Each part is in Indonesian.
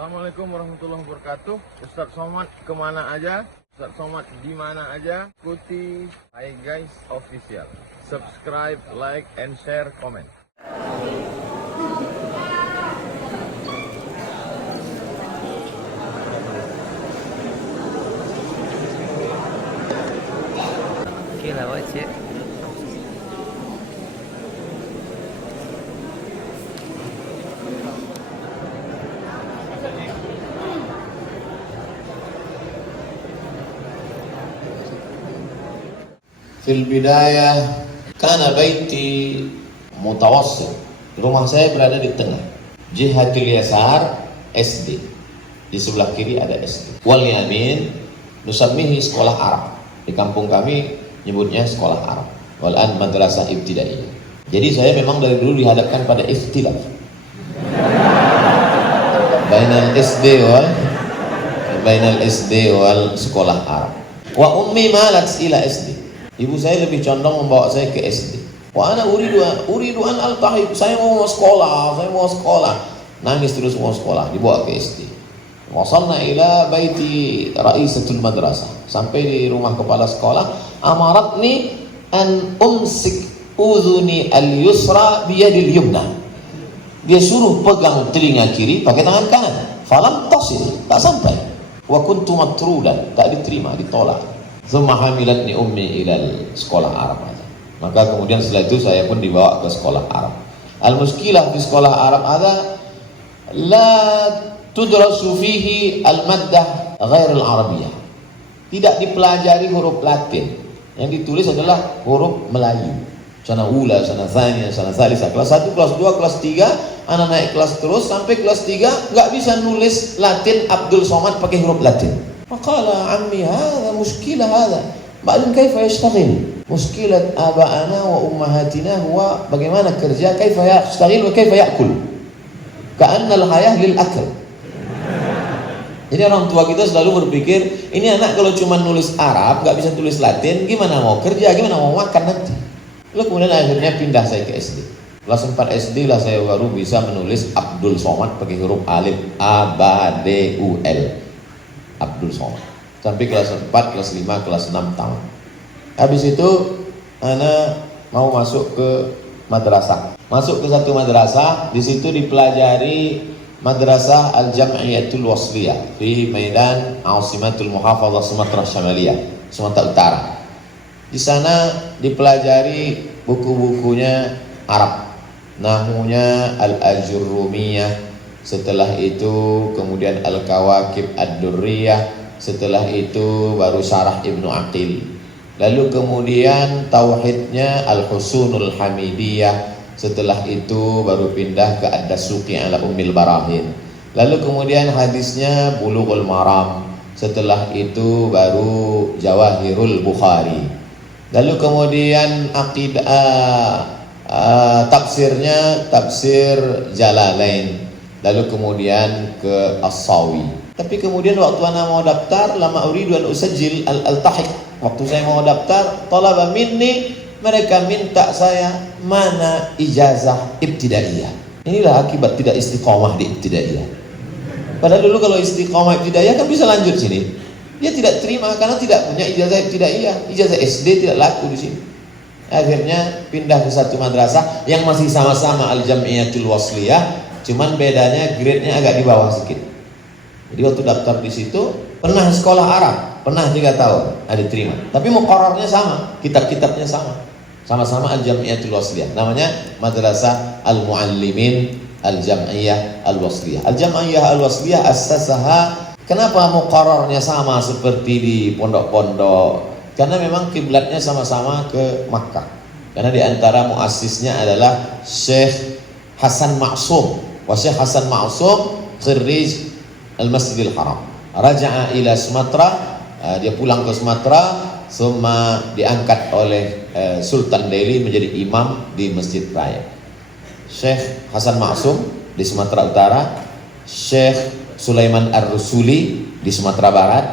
Assalamualaikum warahmatullahi wabarakatuh. Ustadz Somad kemana aja? Ustadz Somad di mana aja? Ikuti Hai Guys Official. Subscribe, like, and share, comment. Gila wajib. Fil bidayah kana baiti mutawassit. Rumah saya berada di tengah. Jihatul yasar SD. Di sebelah kiri ada SD. Wal yamin nusammihi sekolah Arab. Di kampung kami nyebutnya sekolah Arab. Wal an madrasah ibtidaiyah. Jadi saya memang dari dulu dihadapkan pada ikhtilaf. Bainal SD wal sekolah Arab. Wa ummi malat ila SD. Ibu saya lebih condong membawa saya ke SD. Wa ana uridu an altahib. Saya mau sekolah. Nangis terus mau sekolah, dibawa ke SD. Wasalna ila baiti ra'isatul madrasah. Sampai di rumah kepala sekolah, amaratni an umsik udhuni al-yusra biyadil yumna. Dia suruh pegang telinga kiri pakai tangan kanan. Falam tasil, tak sampai. Wa kuntu matrudan, tak diterima, ditolak. Thumma hamilatni ummi ilal sekolah Arab aja. Maka kemudian setelah itu saya pun dibawa ke sekolah Arab. Al-muskilah di sekolah Arab ada la tudrasu fihi al-maddah ghair al-arabiyah. Tidak dipelajari huruf Latin. Yang ditulis adalah huruf Melayu. Sana ula, sana thaniya, sana thalitha. Kelas 1, kelas 2, kelas 3, anak naik kelas terus sampai kelas 3 nggak bisa nulis Latin Abdul Somad pakai huruf Latin. Maqala ammi hadha mushkilah hadha. Ba'din kaifa yashtagil? Mushkilat aba'ana wa ummahatina huwa bagaimana kerja, kaifa yashtagil wa kaifa ya'kul. Ka'anna al-hayah lil akl. Jadi orang tua kita selalu berpikir, ini anak kalau cuma nulis Arab, nggak bisa tulis Latin, gimana mau kerja, gimana mau makan nanti. Lalu kemudian akhirnya pindah saya ke SD. Kelas 4 SD lah saya baru bisa menulis Abdul Somad pakai huruf alif A, B, D, U, L. Abdul Somad. Sampai kelas 4, kelas 5, kelas 6 tahun. Habis itu anak mau masuk ke madrasah. Masuk ke satu madrasah, di situ dipelajari Madrasah Al-Jam'iyatul Wasliyah di Medan Asimatul Muhafadzah Sumatera Syamaliyah, Sumatera Utara. Di sana dipelajari buku-bukunya Arab, nahmunya Al-Ajurrumiyah. Setelah itu kemudian Al-Kawakib Ad-Durriyah. Setelah itu baru Syarah Ibnu Aqil. Lalu kemudian tauhidnya Al-Husunul Hamidiyah. Setelah itu baru pindah ke Ad-Dasuqi ala Ummil Barahin. Lalu kemudian hadisnya Bulughul Maram. Setelah itu baru Jawahirul Bukhari. Lalu kemudian tafsirnya Tafsir Jalalain. Lalu kemudian ke As-Sawi. Tapi kemudian waktu anak mau daftar, lama uridu an usajil al-tahiq. Waktu saya mau daftar, talaba minni, mereka minta saya mana ijazah ibtidaiyah. Inilah akibat tidak istiqomah di ibtidaiyah. Padahal dulu kalau istiqomah ibtidaiyah kan bisa lanjut sini. Dia tidak terima karena tidak punya ijazah ibtidaiyah. Ijazah SD tidak laku di sini. Akhirnya pindah ke satu madrasah yang masih sama-sama Al-Jam'iyatul Wasliyah. Cuman bedanya grade-nya agak di bawah sedikit. Jadi waktu daftar di situ pernah sekolah Arab, pernah 3 tahun ada terima. Tapi muqarrarnya sama, kitab-kitabnya sama. Sama-sama Al-Jam'iyatul Wasliyah. Namanya Madrasah Al-Muallimin Al-Jam'iyah Al-Wasliyah. Al-Jam'iyah Al-Wasliyah assasaha. Kenapa muqarrarnya sama seperti di pondok-pondok? Karena memang kiblatnya sama-sama ke Makkah. Karena di antara muassisnya adalah Syekh Hasan Ma'sum. Wa Syekh Hasan Ma'sum khirij Al-Masjidil Haram. Raja'a ila Sumatera, dia pulang ke Sumatera, semua diangkat oleh Sultan Delhi menjadi imam di Masjid Raya. Syekh Hasan Ma'sum di Sumatera Utara, Syekh Sulaiman Ar-Rusuli di Sumatera Barat,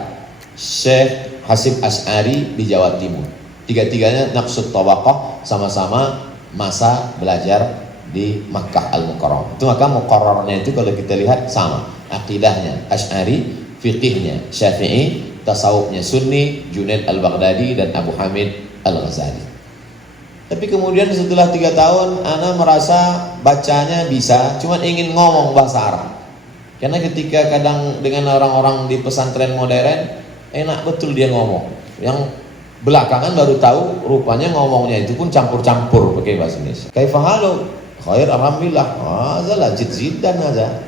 Syekh Hasib Asy'ari di Jawa Timur. Tiga-tiganya naqsut tabaqah, sama-sama masa belajar di Makkah Al-Mukarramah. Itu maka muqarrarnya itu kalau kita lihat sama. Aqidahnya Asy'ari, fiqihnya Syafi'i, tasawufnya Sunni, Junaid al-Baghdadi dan Abu Hamid al-Ghazali. Tapi kemudian setelah 3 tahun ana merasa bacanya bisa, cuman ingin ngomong bahasa Arab. Karena ketika kadang dengan orang-orang di pesantren modern enak betul dia ngomong. Yang belakangan baru tahu rupanya ngomongnya itu pun campur-campur pakai bahasa Indonesia. Kaifa halu? Khair alhamdulillah. Azalah jid-jidan aja.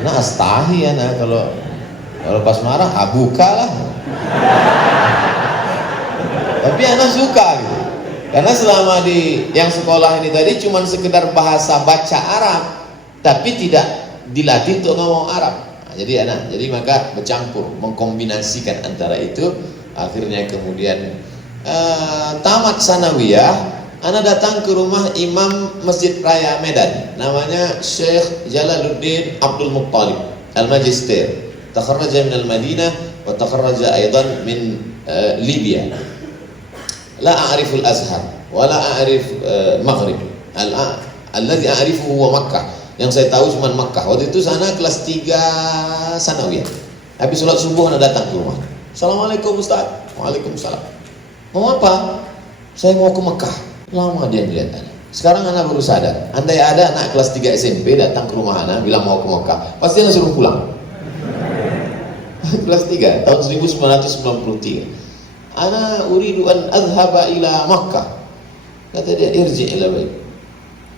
Ana astahi ana kalau pas marah abuka lah. Tapi anak suka gitu. Karena selama di yang sekolah ini tadi cuma sekedar bahasa baca Arab, tapi tidak dilatih untuk ngomong Arab. Nah, jadi maka bercampur, mengkombinasikan antara itu. Akhirnya kemudian tamat sanawiyah, anak datang ke rumah Imam Masjid Raya Medan, namanya Syekh Jalaluddin Abdul Muttalib Al-Magister. Takharraja min al-Madinah wa takharraja aidan min Libya. La a'riful Azhar wa la a'rif Maghrib. Alladhi a'rifuhu huwa Makkah. Yang saya tahu cuma Makkah. Waktu itu sana kelas 3 sanawiyah. Habis sholat subuh anak datang ke rumah. Assalamualaikum Ustaz. Waalaikumsalam. Mau apa? Saya mau ke Makkah. Lama dia melihat anak. Sekarang anak baru sadar. Andai ada anak kelas 3 SMP datang ke rumah anak bilang mau ke Makkah, pasti anak suruh pulang. Kelas 3 tahun 1993. Ana uridu an adhhaba ila Makkah. Kata dia, irji' ila bait.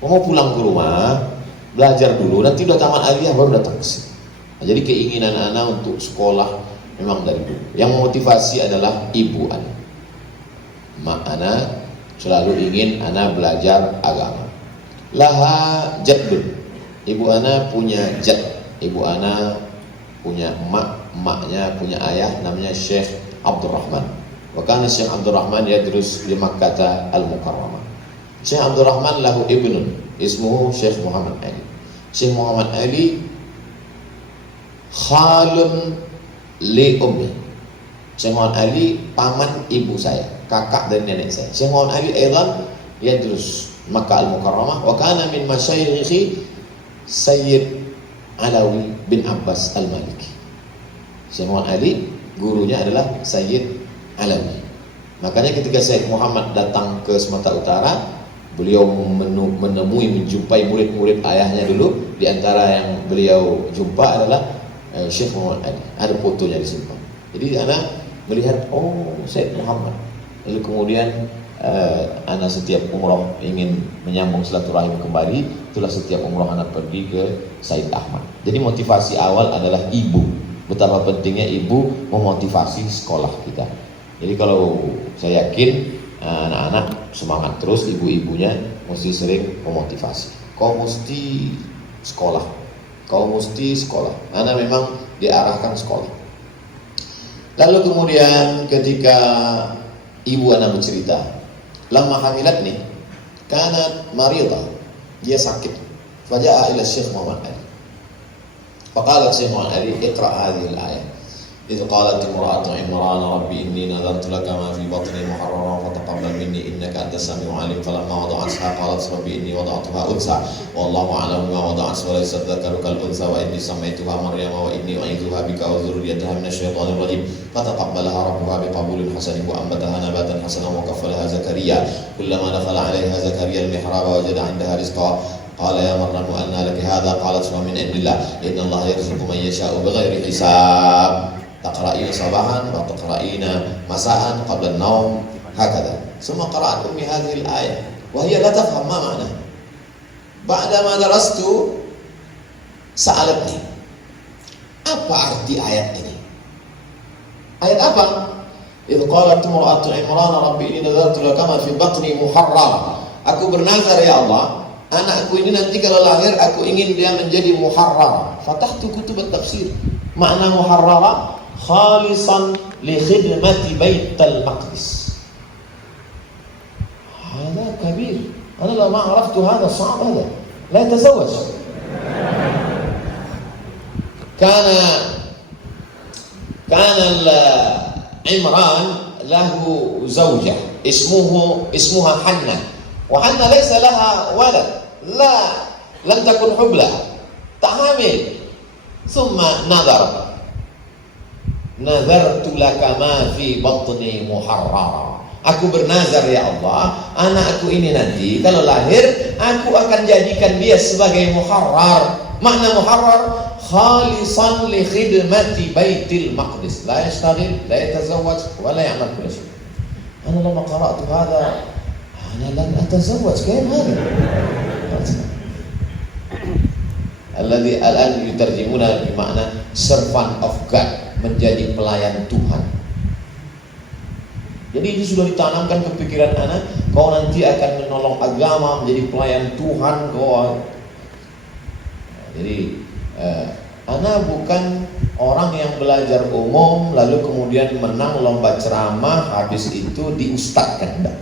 Mau pulang ke rumah, belajar dulu, nanti udah tamat aliyah baru datang ke sini. Nah, jadi keinginan anak untuk sekolah memang dari dulu. Yang memotivasi adalah ibu anak. Mak anak selalu ingin anak belajar agama. Laha jaddun. Ibu anak punya jad. Ibu anak punya emaknya punya ayah namanya Syekh Abdurrahman. Wakana Syekh Abdurrahman yadrus di Makkah al-Mukarramah. Syekh Abdurrahman lahu ibnun ismuhu Syekh Muhammad Ali. Syekh Muhammad Ali khalun li ummi. Syekh Muhammad Ali paman ibu saya, kakak dan nenek saya. Syekh Muhammad Ali aidan yadrus Makkah al-Mukarramah wa kana min masyayikhi Sayyid Alawi bin Abbas al-Maliki. Syekh Muhammad Ali gurunya adalah Sayyid Alawi. Makanya ketika Syekh Muhammad datang ke Sumatera Utara, beliau menjumpai murid-murid ayahnya dulu. Di antara yang beliau jumpa adalah Syekh Muhammad Ali. Ada fotonya disimpan. Jadi anak melihat, oh Syekh Muhammad. Lalu kemudian anak setiap umroh ingin menyambung silaturahim kembali. Itulah setiap umroh anak pergi ke Said Ahmad. Jadi motivasi awal adalah ibu. Betapa pentingnya ibu memotivasi sekolah kita. Jadi kalau saya yakin anak-anak semangat terus, ibu-ibunya mesti sering memotivasi. Kau mesti sekolah, kau mesti sekolah. Anak memang diarahkan sekolah. Lalu kemudian ketika ibu anak bercerita, lama hamilat nih, kanat maridah, dia sakit. Faja'a ila Syekh Muhammad Ali. Faqala Syekh Muhammad Ali, iqra' hadhihi al-ayah. إذ قالت امرأة عمران ربي إني نذرت لك ما في بطني محررا فتقبل مني إنك أنت السميع العليم فلما وضعتها قالت ربي إني وضعتها أنثى والله أعلم ما وضعت وليس الذكر كالأنثى وإني سميتها مريم وإني أعيذها بك وذريتها من الشيطان الرجيم فتقبلها ربها بقبول حسن وأنبتها نباتا حسنا وكفلها زكريا كلما دخل عليها زكريا المحراب وجد عندها رزقا قال يا مريم أنى لك هذا قالت هو من عند الله إن الله يرزق من يشاء بغير حساب تقرأين صباحا وتقرأين مساء قبل النوم هكذا. ثم قرأت أمي هذه الآية وهي لا تفهم ما معناه. بعدما درست سألتني apa arti ayat ini? Ayat apa? إذ قالت امرأة عمران ربي إني نذرت لك ما في بطني محررا. Aku bernazar ya Allah, anakku ini nanti kalau lahir aku ingin dia menjadi muharrar. Fatahtu kutub at-tafsir. Makna muharrara khalisan li khidmati Baitul Maqdis. هذا كبير. أنا لو ما عرفت هذا صعب هذا. لا يتزوج. كان عمران له زوجة اسمها حنة وحنة ليس لها ولد لم تكن حبلى hamil. Summa nazartu laka ma fi batni muharrara. Aku bernazar ya Allah, anakku ini nanti kalau lahir aku akan jadikan dia sebagai muharrar. Makna muharrar, khalisan li khidmati baitil maqdis, la yashtaghil, la yatazawwaj wa la ya'mal kull shay. Ana lama qara'tu hadha ana lan atazawwaj, kayf hadha? Alladhi al-an yutarjimuna bermakna servant of God, menjadi pelayan Tuhan. Jadi ini sudah ditanamkan ke pikiran anak, kau nanti akan menolong agama, menjadi pelayan Tuhan kau. Jadi anak bukan orang yang belajar umum lalu kemudian menang lomba ceramah, habis itu diustadkan, enggak.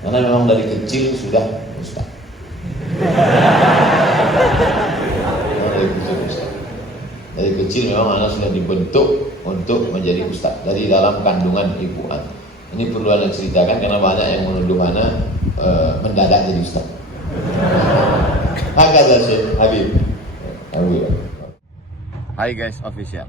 Karena memang dari kecil sudah ustad. Dari kecil memang anak sudah dibentuk untuk menjadi ustad dari dalam kandungan ibu anak. Ini perlu anda ceritakan karena banyak yang menuduh anak mendadak jadi ustad. Hakadha Syekh Habib. Hai guys official.